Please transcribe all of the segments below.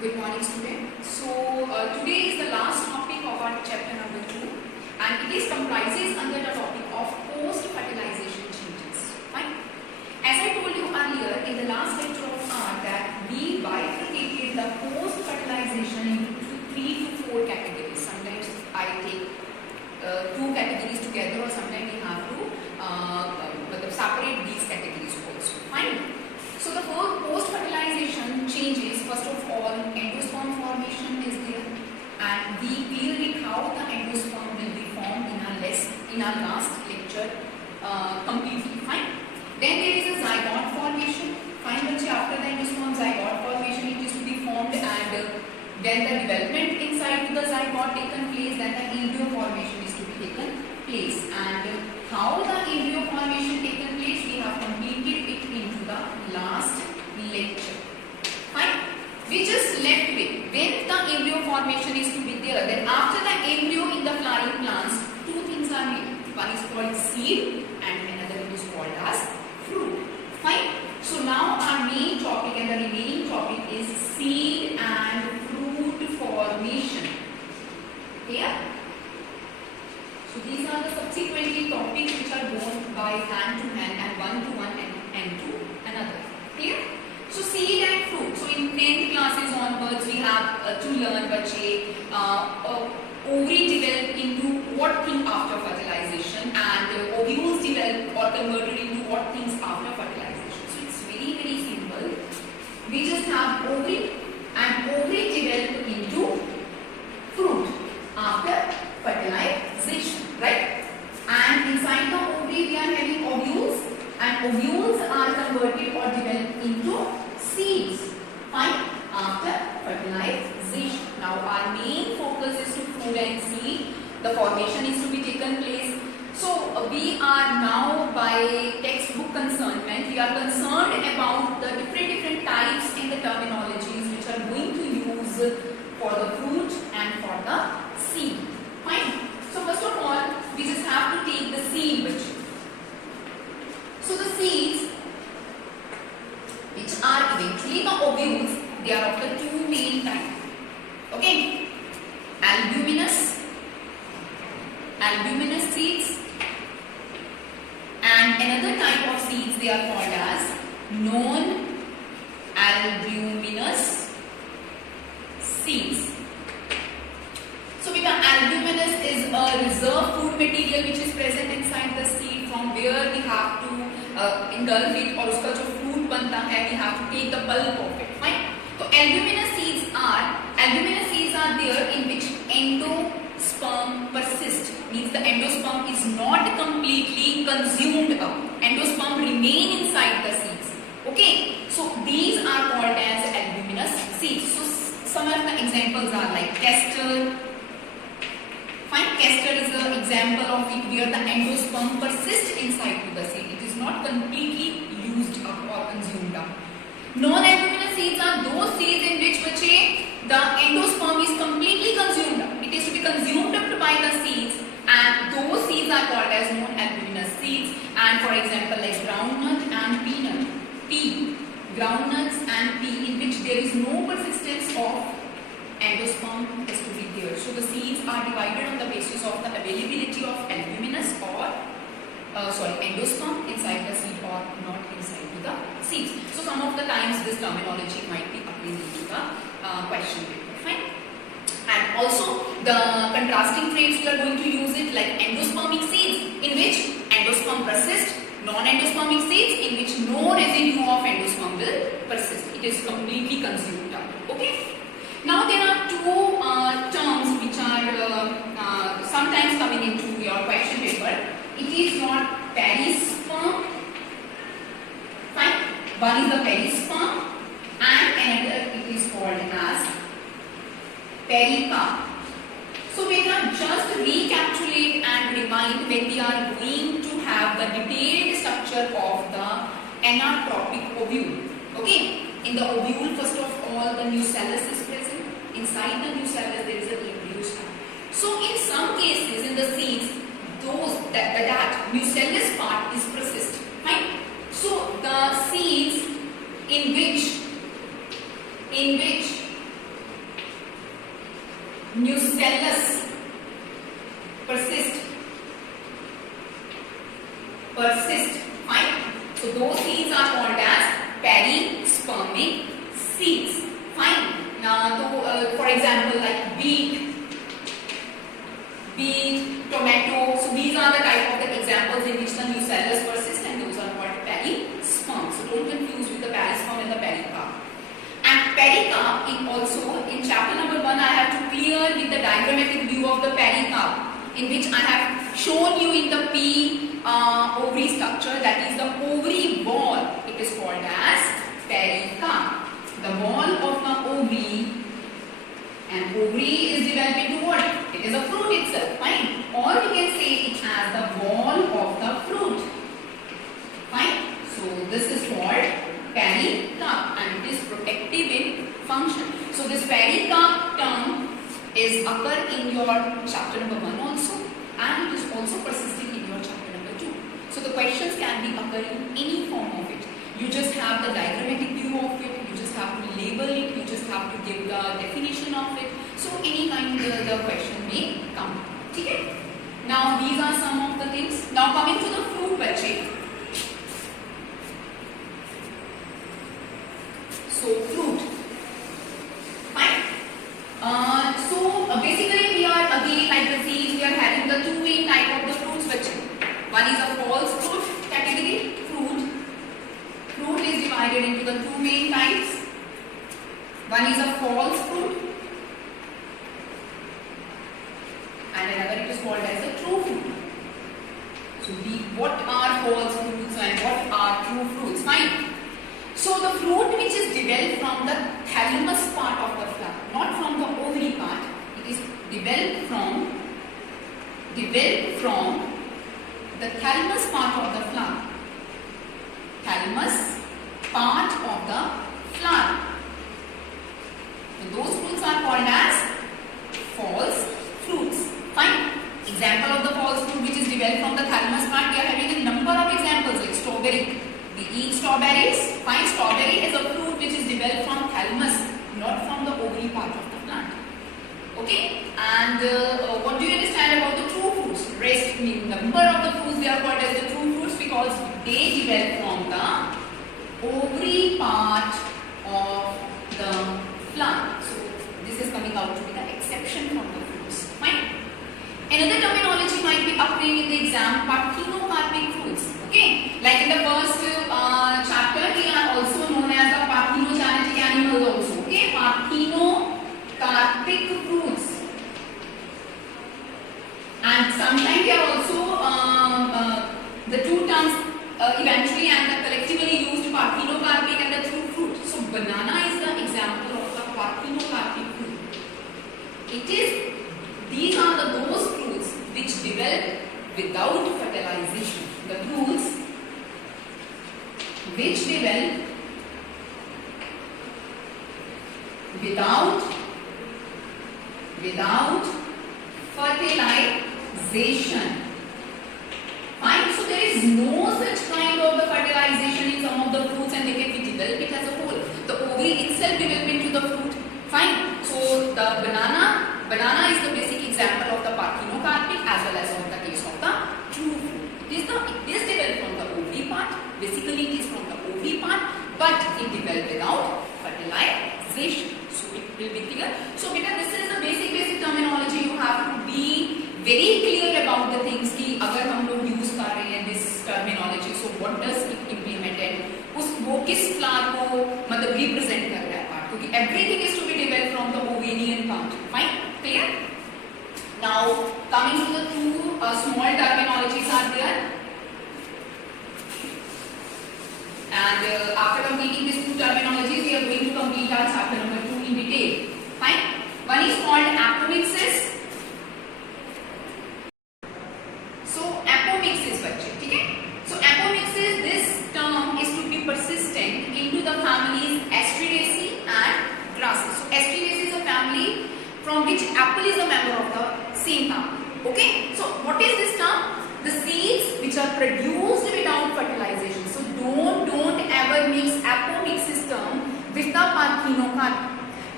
Good morning, student. So today is the last topic of our chapter number 2, and it is comprises under the topic of post-fertilization changes. Fine. As I told you earlier in the last lecture of R that we bifurcated the post-fertilization into 3 to 4 categories. Sometimes I take 2 categories together, or sometimes we have to separate these categories also. Fine. So the post-fertilization changes, first of all, endosperm formation is there, and we will read how the endosperm will be formed in our last lecture completely. Fine. Then there is a zygote formation. Fine, but after the endosperm zygote formation, it is to be formed, and then the development inside the zygote taken place. Then the embryo formation is to be taken place, and how the embryo formation taken place, we have completed it into the last lecture. Fine. We just left with when the embryo formation is to be there. Then after the embryo in the flowering plants, 2 things are made. One is called seed, and another is called as fruit. Fine. So now our main topic and the remaining topic is seed and fruit formation. Clear? So these are the subsequently topics which are gone by hand to hand and one to one and to another. Clear? So seed and fruit. So in 10th classes onwards we have to learn bache ovary develop into what thing after fertilization, and ovules develop or converted into what things after fertilization. So it's very, very simple. We just have ovary, and ovary develop into fruit after fertilization, right? And inside the ovary we are having ovules, and ovules are converted or developed into seeds. Fine. After fertilization. Now our main focus is to fruit and seed. The formation is to be taken place. So we are now, by textbook concernment, we are concerned about the different types in the terminologies which are going to use for the fruit and for the seed. Fine. So first of all, we just have to take the seed bit. So the seeds, which are eventually the ovules, they are of the 2 main types. Okay, albuminous seeds, and another type of seeds they are called as non-albuminous seeds. So beta, albuminous is a reserve food material which is present inside the seed, from where we have to engulf it, और उसका जो fruit बनता है, we have to take the pulp of it. Fine. So albuminous seeds are there in which endosperm persist. Means the endosperm is not completely consumed up. Endosperm remain inside the seeds. Okay. So these are called as albuminous seeds. So some of the examples are like castor. Fine, castor is an example of it where the endosperm persists inside to the seed. It is not completely used up or consumed up. Non-albuminous seeds are those seeds in which the endosperm is completely consumed up. It is to be consumed up by the seeds, and those seeds are called as non-albuminous seeds. And for example, like groundnut and pea, groundnuts and pea, in which there is no persistence of endosperm is to be there. So the seeds are divided on the basis of the availability of albuminous or endosperm inside the seed or not inside the seeds. So some of the times this terminology might be applied into the question paper. Fine. And also the contrasting traits we are going to use it, like endospermic seeds in which endosperm persists, non-endospermic seeds in which no residue of endosperm will persist. It is completely consumed up. Okay. Now there are 2 terms which are sometimes coming into your question paper. It is not perisperm. Fine. One is the perisperm, and another it is called as pericarp. So we can just recapitulate and remind when we are going to have the detailed structure of the anatropic ovule. Okay. In the ovule, first of all, the nucellus is present. Inside the nucellus, there is an embryo stem. So in some cases, in the seeds, that nucellus part is persist. Fine. So the seeds in which nucellus, persist, fine. So those seeds are called as perispermic seeds, fine. Now, for example, like beet, tomato. So these are the type of the examples in which the nucellus persist, and those are called perisperm. So don't confuse with the perisperm and the pericarp. And pericarp, also in chapter number 1, I have to clear with the diagrammatic view of the pericarp, in which I have shown you in the P ovary structure, that is the ovary wall. It is called as pericarp. The wall of the ovary, and ovary is divided into what? It is a fruit itself, fine. Or we can say it as the wall of the fruit, fine. So this is called pericarp, and it is protective in function. So this pericarp term is occur in your chapter number 1 also, and it is also persisting in your chapter number 2. So the questions can be occurring in any form of it. You just have the diagrammatic view of it, you just have to label it, you just have to give the definition of it. So any kind the question may come. Okay? Now these are some of the things. Now coming to the fruit bache. So fruit. Fine. Basically we are again like the seeds, we are having the two main type of the fruits bache. One is a false fruit category. Fruit is divided into the two main types. One is a false fruit, and another it is called as a true fruit. So what are false fruits and what are true fruits? Fine. So the fruit which is developed from the thalamus part of the flower, not from the ovary part, it is developed from the thalamus part of the flower. Thalamus part of the flower. So those fruits are called as false fruits. Fine. Example of the false fruit which is developed from the thalamus part, we are having a number of examples like strawberry. We eat strawberries. Fine. Strawberry is a fruit which is developed from thalamus, not from the ovary part of the plant. Okay. And what do you understand about the true fruits? Rest means number of the fruits, they are called as the true fruits because they develop from the ovary part of the plant. So this is coming out to be the exception from the fruits. Fine. Another terminology might be occurring in the exam, parthenocarpic fruits. Okay. Like in the first chapter, they are also known as the parthenogenetic animals also. Okay. Parthenocarpic fruits. And sometimes they are also the two terms eventually and collectively used, parthenocarpic and the true fruit. So banana is the example of the parthenocarpic fruit. These are those fruits which develop without fertilization. The fruits which develop without fertilization. Fine. So there is no such kind of the fertilization in some of the fruits, and they can be developed as a whole. The ovary itself develop into the fruit. Fine. So the banana is the basic example of the parthenocarpic as well as of the case of the true fruit. It is developed from the ovary part. Basically, it is from the ovary part, but it develops without fertilization. So it will be clear. So beta, this is the basic terminology. You have to be very clear about the things कि अगर हम लोग use कर रहे हैं this terminology, so what does it implemented? वो किस flower को मतलब represent कर रहा है part? क्योंकि everything is to be developed from the ovarian part. Fine, clear? Now coming to the two small terminologies are there, and after completing these two terminologies, we are going to complete our chapter number 2 in detail. Fine. One is called apomixis. So apomixis, बच्चे, ठीक है? So apomixis, this term is to be persistent into the families Asteraceae and grasses. So Asteraceae is a family from which apple is a member of the same family. Okay? So what is this term? The seeds which are produced without fertilization. So don't ever mix apomixis term with the parthenocarpy.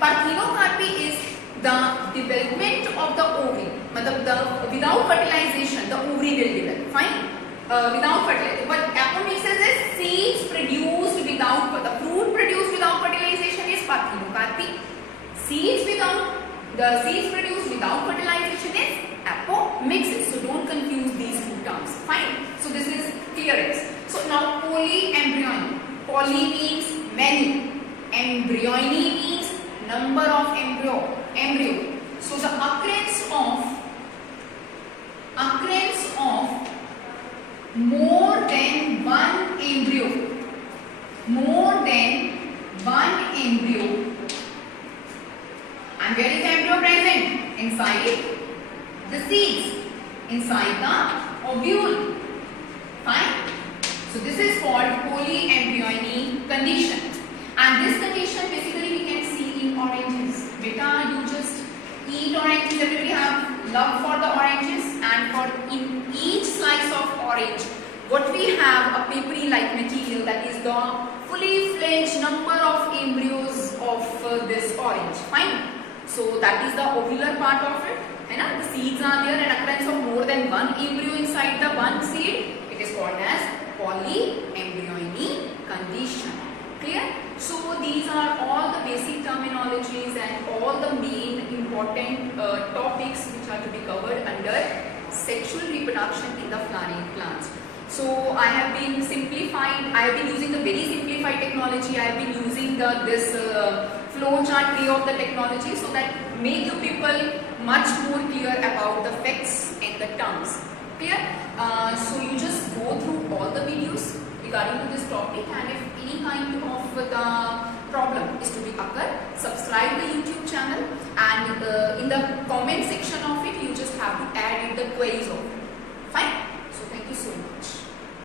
Parthenocarpy is the development of the ovary, मतलब the without fertilization the ovary will develop. Fine. Without fertilization. What apomixis is seeds produced without the fruit produced without fertilization is Parthenocarpy. Seeds produced without fertilization is apomixis. So don't confuse these two terms. Fine. So this is clear. So now polyembryony. Poly means many. Embryony means number of embryo. So the occurrence of more than one embryo. And where is the embryo present? Inside the seeds, inside the ovule. Fine. So this is called polyembryony condition. And this condition basically we can see in oranges. Beta, you just eat oranges. Everybody have love for the oranges, and for in each slice of orange, what we have a papery like material, that is the fully fledged number of embryos of this orange. Fine. So that is the ovular part of it. The seeds are there, and occurrence of more than one embryo inside the one seed, it is called as polyembryony condition. Clear? So these are all the basic terminologies and all the main important topics which are to be covered under sexual reproduction in the flowering plants. So I have been using the very simplified technology. I have been using this flow chart way of the technology, so that make the people much more clear about the facts and the terms. Clear? So you just go through all the videos regarding to this topic, and if any kind of the problem is to be occur, subscribe the YouTube channel, and in the comment section of it you just have to add in the queries of it.